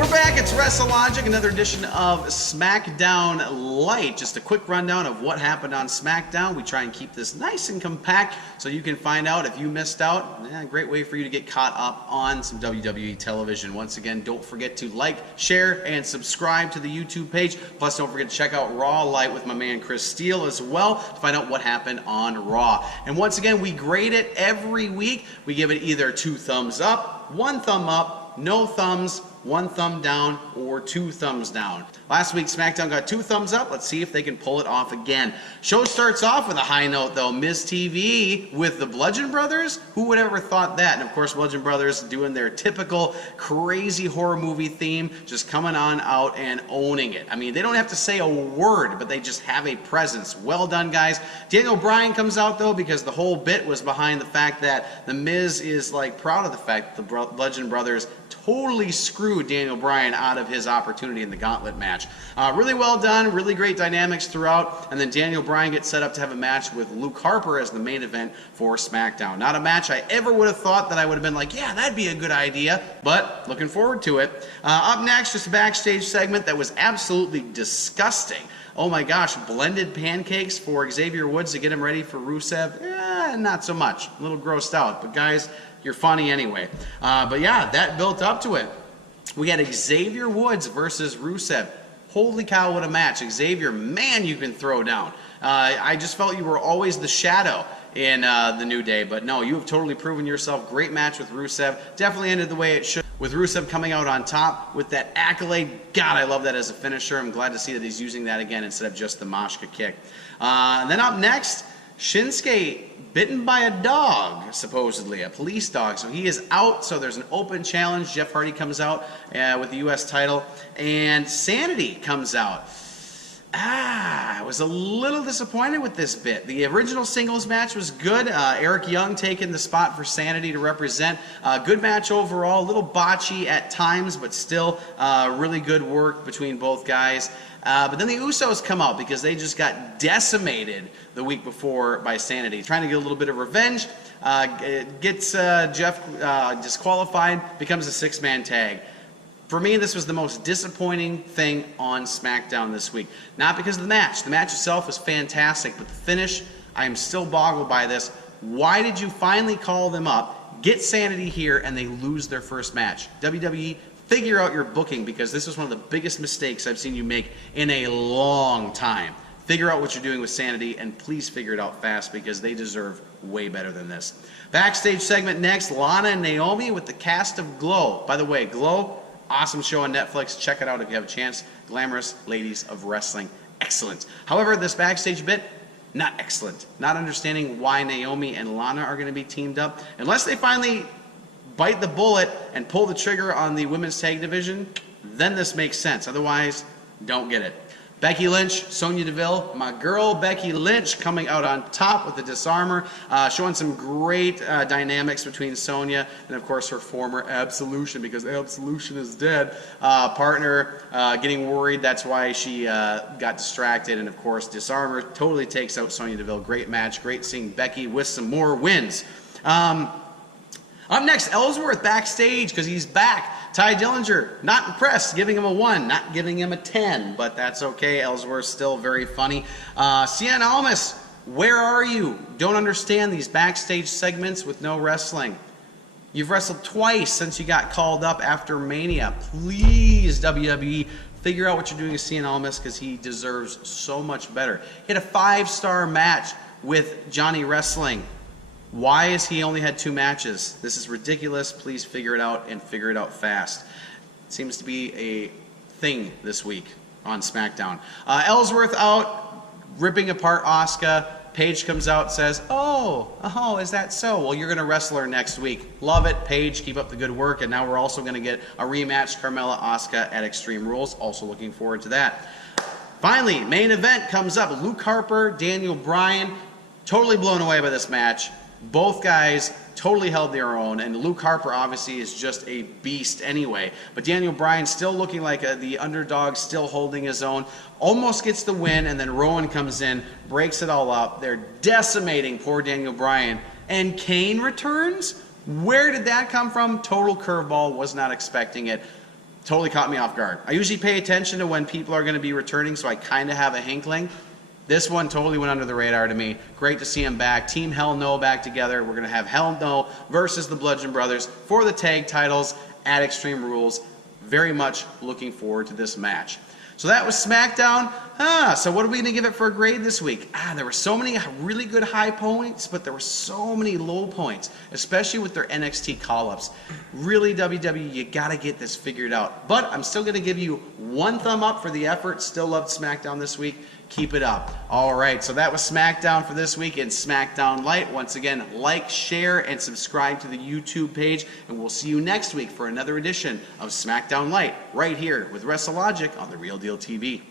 We're back. It's WrestleLogic, another edition of SmackDown Lite. Just a quick rundown of what happened on SmackDown. We try and keep this nice and compact so you can find out if you missed out. Great way for you to get caught up on some WWE television. Once again, don't forget to like, share, and subscribe to the YouTube page. Plus, don't forget to check out Raw Lite with my man Chris Steele as well to find out what happened on Raw. And once again, we grade it every week. We give it either 2 thumbs up, 1 thumb up, no thumbs, 1 thumb down, or 2 thumbs down. Last week, SmackDown got 2 thumbs up. Let's see if they can pull it off again. Show starts off with a high note, though. Miz TV with the Bludgeon Brothers? Who would ever thought that? And, of course, Bludgeon Brothers doing their typical crazy horror movie theme, just coming on out and owning it. I mean, they don't have to say a word, but they just have a presence. Well done, guys. Daniel Bryan comes out, though, because the whole bit was behind the fact that the Miz is, proud of the fact that the Bludgeon Brothers totally screwed Daniel Bryan out of his opportunity in the gauntlet match. Really well done, really great dynamics throughout, and then Daniel Bryan gets set up to have a match with Luke Harper as the main event for SmackDown. Not a match I ever would have thought that I would have been like, yeah, that'd be a good idea, but looking forward to it. Up next, just a backstage segment that was absolutely disgusting. Oh my gosh, blended pancakes for Xavier Woods to get him ready for Rusev? Not so much. A little grossed out, but guys, you're funny anyway. But yeah, that built up to it. We had Xavier Woods versus Rusev. Holy cow, what a match. Xavier, man, you can throw down. I just felt you were always the shadow in the New Day, but no, you have totally proven yourself. Great match with Rusev. Definitely ended the way it should, with Rusev coming out on top with that accolade. God, I love that as a finisher. I'm glad to see that he's using that again instead of just the Mashka kick. And then up next, Shinsuke bitten by a dog, supposedly, a police dog. So he is out, so there's an open challenge. Jeff Hardy comes out with the U.S. title, and Sanity comes out. I was a little disappointed with this bit. The original singles match was good. Eric Young taking the spot for Sanity to represent. Good match overall, a little botchy at times, but still really good work between both guys. But then the Usos come out because they just got decimated the week before by Sanity. Trying to get a little bit of revenge. Gets Jeff disqualified, becomes a 6-man tag. For me, this was the most disappointing thing on SmackDown this week. Not because of the match. The match itself was fantastic, but the finish, I am still boggled by this. Why did you finally call them up, get Sanity here, and they lose their first match? WWE, figure out your booking, because this is one of the biggest mistakes I've seen you make in a long time. Figure out what you're doing with Sanity, and please figure it out fast, because they deserve way better than this. Backstage segment next, Lana and Naomi with the cast of Glow. By the way, Glow, awesome show on Netflix. Check it out if you have a chance. Glamorous ladies of wrestling. Excellent. However, this backstage bit, not excellent. Not understanding why Naomi and Lana are going to be teamed up. Unless they finally bite the bullet and pull the trigger on the women's tag division, then this makes sense. Otherwise, don't get it. Becky Lynch, Sonya Deville, my girl Becky Lynch coming out on top with the disarmer, showing some great dynamics between Sonya and, of course, her former Absolution, because Absolution is dead, partner getting worried. That's why she got distracted. And, of course, disarmer totally takes out Sonya Deville. Great match. Great seeing Becky with some more wins. Up next, Ellsworth backstage because he's back. Ty Dillinger, not impressed, giving him a 1, not giving him a 10, but that's okay. Ellsworth's still very funny. Cien Almas, where are you? Don't understand these backstage segments with no wrestling. You've wrestled twice since you got called up after Mania. Please, WWE, figure out what you're doing with Cien Almas because he deserves so much better. He had a 5-star match with Johnny Wrestling. Why has he only had 2 matches? This is ridiculous. Please figure it out and figure it out fast. It seems to be a thing this week on SmackDown. Ellsworth out, ripping apart Asuka. Paige comes out, says, oh, is that so? Well, you're going to wrestle her next week. Love it, Paige. Keep up the good work. And now we're also going to get a rematch, Carmella Asuka at Extreme Rules. Also looking forward to that. Finally, main event comes up. Luke Harper, Daniel Bryan. Totally blown away by this match. Both guys totally held their own, and Luke Harper obviously is just a beast anyway. But Daniel Bryan still looking like the underdog, still holding his own. Almost gets the win, and then Rowan comes in, breaks it all up. They're decimating poor Daniel Bryan. And Kane returns? Where did that come from? Total curveball, was not expecting it. Totally caught me off guard. I usually pay attention to when people are going to be returning, so I kind of have a hinkling. This one totally went under the radar to me. Great to see them back. Team Hell No back together. We're going to have Hell No versus the Bludgeon Brothers for the tag titles at Extreme Rules. Very much looking forward to this match. So that was SmackDown. So what are we going to give it for a grade this week? There were so many really good high points, but there were so many low points, especially with their NXT call-ups. Really, WWE, you got to get this figured out. But I'm still going to give you 1 thumb up for the effort. Still loved SmackDown this week. Keep it up. All right, so that was SmackDown for this week and SmackDown Lite. Once again, like, share, and subscribe to the YouTube page, and we'll see you next week for another edition of SmackDown Lite right here with WrestleLogic on The Real Deal TV.